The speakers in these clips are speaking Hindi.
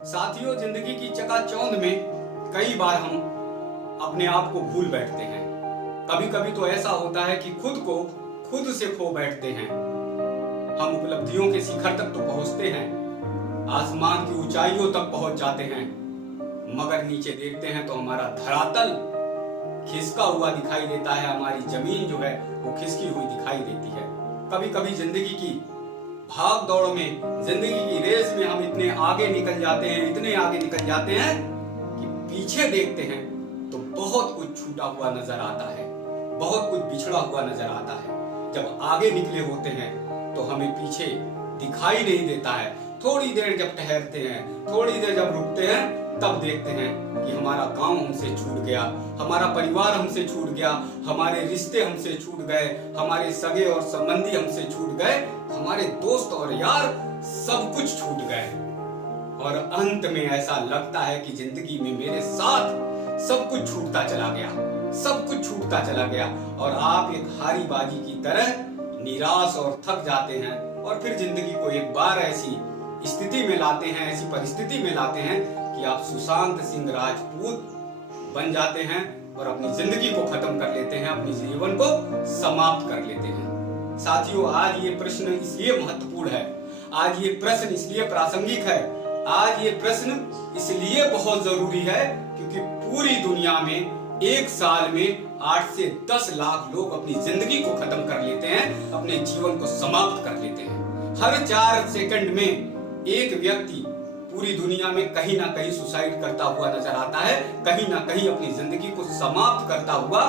साथियों, जिंदगी की चकाचौंध में कई बार हम अपने आप को भूल बैठते हैं। कभी कभी तो ऐसा होता है कि खुद को खुद से खो बैठते हैं। हम उपलब्धियों के शिखर तक तो पहुंचते हैं, आसमान की ऊंचाइयों तक पहुंच जाते हैं, मगर नीचे देखते हैं तो हमारा धरातल खिसका हुआ दिखाई देता है। हमारी जमीन जो है वो खिसकी हुई दिखाई देती है। कभी कभी जिंदगी की भाग दौड़ में, जिंदगी की रेस में हम इतने आगे निकल जाते हैं, इतने आगे निकल जाते हैं कि पीछे देखते हैं तो बहुत कुछ छूटा हुआ नजर आता है, बहुत कुछ बिछड़ा हुआ नजर आता है। जब आगे निकले होते हैं तो हमें पीछे दिखाई नहीं देता है। थोड़ी देर जब ठहरते हैं, थोड़ी देर जब रुकते हैं, तब देखते हैं कि हमारा गांव हमसे छूट गया, हमारा परिवार हमसे छूट गया, हमारे रिश्ते हमसे छूट गए, हमारे सगे और संबंधी हमसे छूट गए, हमारे दोस्त और यार सब कुछ छूट गए। और अंत में ऐसा लगता है कि जिंदगी में मेरे साथ सब कुछ छूटता चला गया, सब कुछ छूटता चला गया। और आप एक हारी बाजी की तरह निराश और थक जाते हैं और फिर जिंदगी को एक बार ऐसी स्थिति में लाते हैं, ऐसी परिस्थिति में लाते हैं कि आप सुशांत सिंह राजपूत बन जाते हैं और अपनी जिंदगी को खत्म कर लेते हैं, अपने जीवन को समाप्त कर लेते हैं। साथियों, आज ये प्रश्न इसलिए महत्वपूर्ण है, आज ये प्रश्न इसलिए प्रासंगिक है, आज ये प्रश्न इसलिए बहुत जरूरी है क्योंकि पूरी दुनिया में एक साल में 8 से 10 लाख लोग अपनी जिंदगी को खत्म कर लेते हैं, अपने जीवन को समाप्त कर लेते हैं। हर 4 सेकंड में एक व्यक्ति पूरी दुनिया में कहीं ना कहीं सुसाइड करता हुआ नजर आता है, कहीं ना कहीं अपनी जिंदगी को समाप्त करता हुआ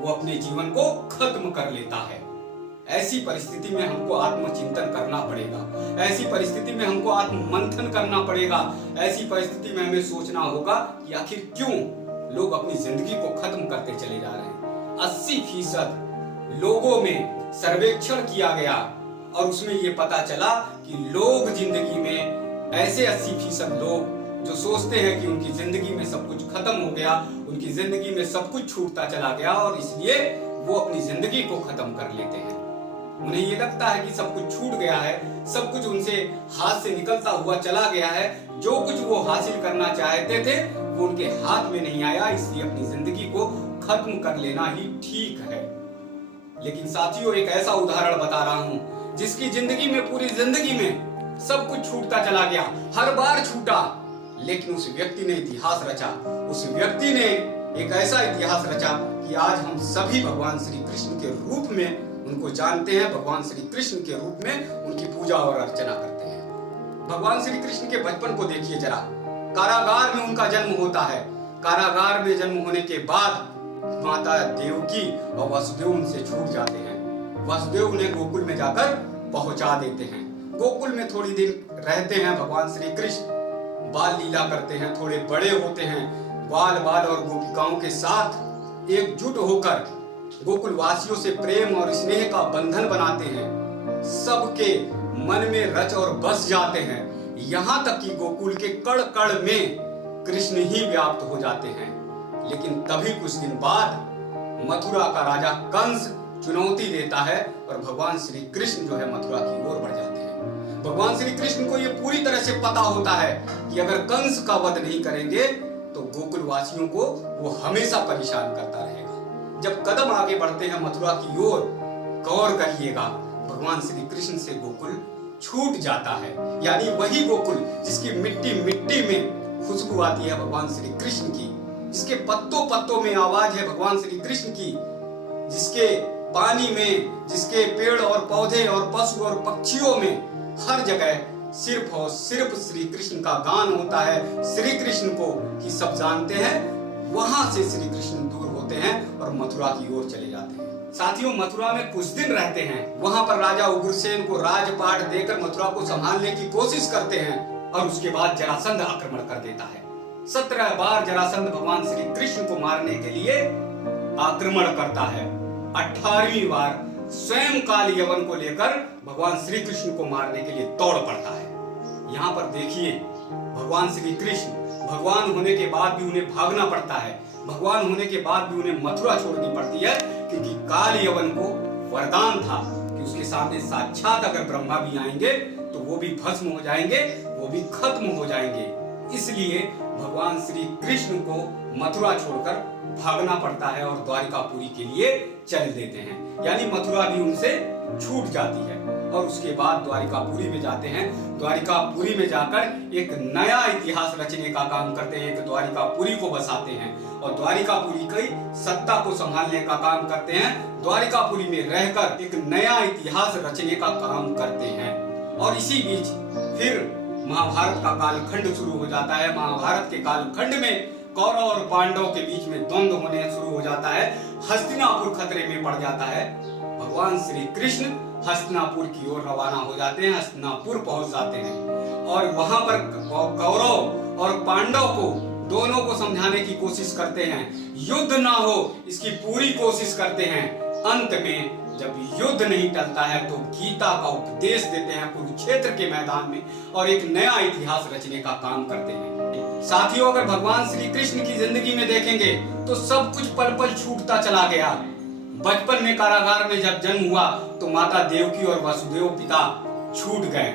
वो अपने जीवन को खत्म कर लेता है। ऐसी परिस्थिति में हमको आत्मचिंतन करना पड़ेगा, ऐसी परिस्थिति में हमको आत्म मंथन करना पड़ेगा, ऐसी परिस्थिति में हमें सोचना होगा कि आखिर क्यों लोग अपनी जिंदगी को खत्म करते चले जा रहे हैं। 80% लोगों में सर्वेक्षण किया गया और उसमें ये पता चला कि लोग जिंदगी में ऐसे 80% लोग जो सोचते हैं कि उनकी जिंदगी में सब कुछ खत्म हो गया, उनकी जिंदगी में सब कुछ छूटता चला गया और इसलिए वो अपनी जिंदगी को खत्म कर लेते हैं। उन्हें ये लगता है कि सब कुछ छूट गया है, सब कुछ उनसे हाथ से निकलता हुआ चला गया है, जो कुछ वो हासिल करना चाहते थे वो उनके हाथ में नहीं आया, इसलिए अपनी जिंदगी को खत्म कर लेना ही ठीक है। लेकिन साथियों, एक ऐसा उदाहरण बता रहा हूं जिसकी जिंदगी में, पूरी जिंदगी में सब कुछ छूटता चला गया, हर बार छूटा, लेकिन उस व्यक्ति ने इतिहास रचा। उस व्यक्ति ने एक ऐसा इतिहास रचा कि आज हम सभी भगवान श्री कृष्ण के रूप में उनको जानते हैं, भगवान श्री कृष्ण के रूप में उनकी पूजा और अर्चना करते हैं। भगवान श्री कृष्ण के बचपन को देखिए जरा। कारागार में उनका जन्म होता है। कारागार में जन्म होने के बाद माता देवकी और वासुदेव उनसे छूट जाते हैं। वासुदेव उन्हें गोकुल में जाकर पहुंचा देते हैं। गोकुल में थोड़ी दिन रहते हैं भगवान श्री कृष्ण, बाल लीला करते हैं, थोड़े बड़े होते हैं, ग्वाल बाल और गोपिकाओं के साथ एकजुट होकर गोकुल वासियों से प्रेम और स्नेह का बंधन बनाते हैं, सबके मन में रच और बस जाते हैं, यहाँ तक कि गोकुल के कण कण में कृष्ण ही व्याप्त हो जाते हैं। लेकिन तभी कुछ दिन बाद मथुरा का राजा कंस चुनौती देता है और भगवान श्री कृष्ण जो है मथुरा की ओर बढ़ जाते हैं। भगवान श्री कृष्ण को यह पूरी तरह से पता होता है कि अगर कंस का वध नहीं करेंगे तो गोकुल वासियों को वो हमेशा परेशान करता रहेगा। जब कदम आगे बढ़ते हैं मथुरा की ओर, गौर करिएगा, भगवान श्री कृष्ण से गोकुल छूट जाता है। यानी वही गोकुल जिसकी मिट्टी मिट्टी में खुशबू आती है भगवान श्री कृष्ण की, जिसके पत्तों पत्तों में आवाज है भगवान श्री कृष्ण की, जिसके पानी में, जिसके पेड़ और पौधे और पशु और पक्षियों में हर जगह सिर्फ और सिर्फ श्री कृष्ण का गान होता है, श्री कृष्ण को कि सब जानते हैं, वहां से श्री कृष्ण दूर होते हैं और मथुरा की ओर चले जाते हैं। साथियों, मथुरा में कुछ दिन रहते हैं। वहां पर राजा उग्रसेन को राजपाट देकर मथुरा को संभालने की कोशिश करते हैं और उसके बाद जरासंध आक्रमण कर देता है। 17 बार जरासंध भगवान श्री कृष्ण को मारने के लिए आक्रमण करता है। 18वीं बार स्वयं काल यवन को लेकर भगवान श्री कृष्ण को मारने के लिए दौड़ पड़ता है। यहाँ पर देखिए, भगवान श्री कृष्ण भगवान होने के बाद भी उन्हें भागना पड़ता है, भगवान होने के बाद भी उन्हें मथुरा छोड़नी पड़ती है, क्योंकि काल यवन को वरदान था कि उसके सामने साक्षात अगर ब्रह्मा भी आएंगे तो वो भी भस्म हो जाएंगे, वो भी खत्म हो जाएंगे। इसलिए भगवान श्री कृष्ण को मथुरा छोड़कर भागना पड़ता है और द्वारिकापुरी के लिए चल देते हैं, यानी मथुरा भी उनसे छूट जाती है और उसके बाद द्वारिकापुरी में जाते हैं। द्वारिकापुरी में जाकर एक नया इतिहास रचने का काम करते हैं, एक द्वारिकापुरी को बसाते हैं और द्वारिकापुरी की सत्ता को संभालने का काम करते हैं। द्वारिकापुरी में रहकर एक नया इतिहास रचने का काम करते हैं और इसी बीच फिर महाभारत का कालखंड शुरू हो जाता है। महाभारत के कालखंड में कौरव और पांडव के बीच में द्वंद्व होने शुरू हो जाता है। हस्तिनापुर खतरे में पड़ जाता है। भगवान श्री कृष्ण हस्तिनापुर की ओर रवाना हो जाते हैं, हस्तिनापुर पहुंच जाते हैं और वहां पर कौरव और पांडव को दोनों को समझाने की कोशिश करते हैं, युद्ध ना हो इसकी पूरी कोशिश करते हैं। अंत में जब युद्ध नहीं टलता है तो गीता का उपदेश देते हैं कुरुक्षेत्र के मैदान में और एक नया इतिहास रचने का काम करते हैं। साथियों, अगर भगवान श्री कृष्ण की जिंदगी में देखेंगे तो सब कुछ पल पल छूटता चला गया। बचपन में कारागार में जब जन्म हुआ तो माता देवकी और वसुदेव पिता छूट गए।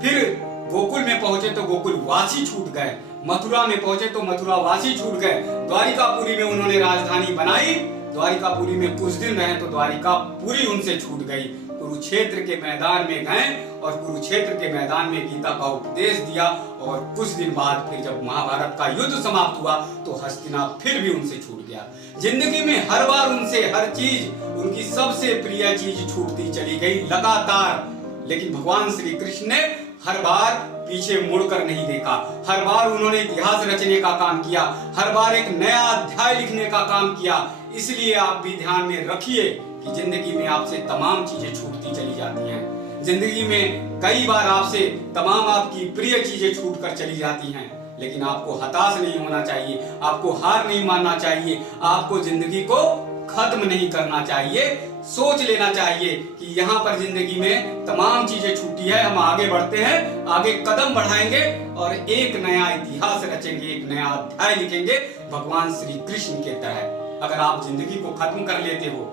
फिर गोकुल में पहुंचे तो गोकुल वासी छूट गए। मथुरा में पहुंचे तो मथुरा वासी छूट गए। द्वारिकापुरी में उन्होंने राजधानी बनाई। द्वारिकापुरी में कुछ दिन रहे तो द्वारिकापुरी उनसे छूट गई। कुरुक्षेत्र के मैदान में गए और कुरुक्षेत्र के मैदान में गीता का उपदेश दिया और कुछ दिन बाद फिर जब महाभारत का युद्ध समाप्त हुआ तो हस्तिनापुर फिर भी उनसे छूट गया। जिंदगी में हर बार उनसे हर चीज, उनकी सबसे प्रिय चीज छूटती चली गई लगातार। लेकिन भगवान श्री कृष्ण ने हर बार पीछे मुड़कर नहीं देखा। हर बार उन्होंने इतिहास रचने का काम किया, हर बार एक नया अध्याय लिखने का काम किया। इसलिए आप भी ध्यान में रखिए कि जिंदगी में आपसे तमाम चीजें छूटती चली जाती हैं। जिंदगी में कई बार आपसे तमाम आपकी प्रिय चीजें छूट कर चली जाती हैं, लेकिन आपको हताश नहीं होना चाहिए, आपको हार नहीं मानना चाहिए, आपको जिंदगी को खत्म नहीं करना चाहिए। सोच लेना चाहिए कि यहाँ पर जिंदगी में तमाम चीजें छूटी है, हम आगे बढ़ते हैं, आगे कदम बढ़ाएंगे और एक नया इतिहास रचेंगे, एक नया अध्याय लिखेंगे भगवान श्री कृष्ण के तरह। अगर आप जिंदगी को खत्म कर लेते हो,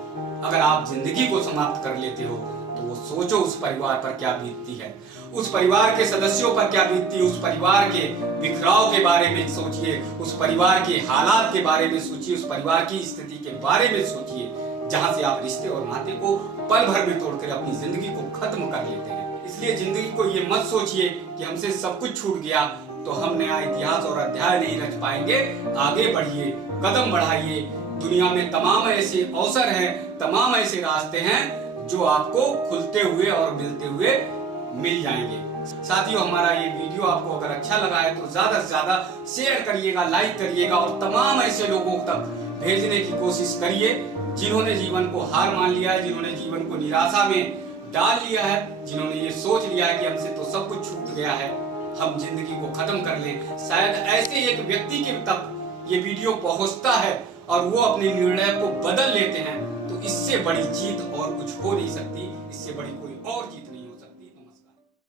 अगर आप जिंदगी को समाप्त कर लेते हो तो वो सोचो उस परिवार पर क्या बीतती है, उस परिवार के सदस्यों पर क्या बीतती है, उस परिवार के बिखराव के बारे में सोचिए, उस परिवार के हालात के बारे में सोचिए, उस परिवार की स्थिति के बारे में सोचिए जहां से आप रिश्ते और नाते को पल भर में तोड़कर अपनी जिंदगी को खत्म कर लेते हैं। इसलिए जिंदगी को ये मत सोचिए कि हमसे सब कुछ छूट गया तो हम नया इतिहास और अध्याय नहीं रच पाएंगे। आगे बढ़िए, कदम बढ़ाइए। दुनिया में तमाम ऐसे अवसर हैं, तमाम ऐसे रास्ते हैं जो आपको खुलते हुए और मिलते हुए मिल जाएंगे। साथियों, हमारा ये वीडियो आपको अगर अच्छा लगा है तो ज्यादा से ज्यादा शेयर करिएगा, लाइक करिएगा और तमाम ऐसे लोगों तक भेजने की कोशिश करिए जिन्होंने जीवन को हार मान लिया है, जिन्होंने जीवन को निराशा में डाल लिया है, जिन्होंने ये सोच लिया है कि हमसे तो सब कुछ छूट गया है, हम जिंदगी को खत्म कर लें। शायद ऐसे एक व्यक्ति के तक ये वीडियो पहुंचता है और वो अपने निर्णय को बदल लेते हैं, तो इससे बड़ी जीत और कुछ हो नहीं सकती, इससे बड़ी कोई और जीत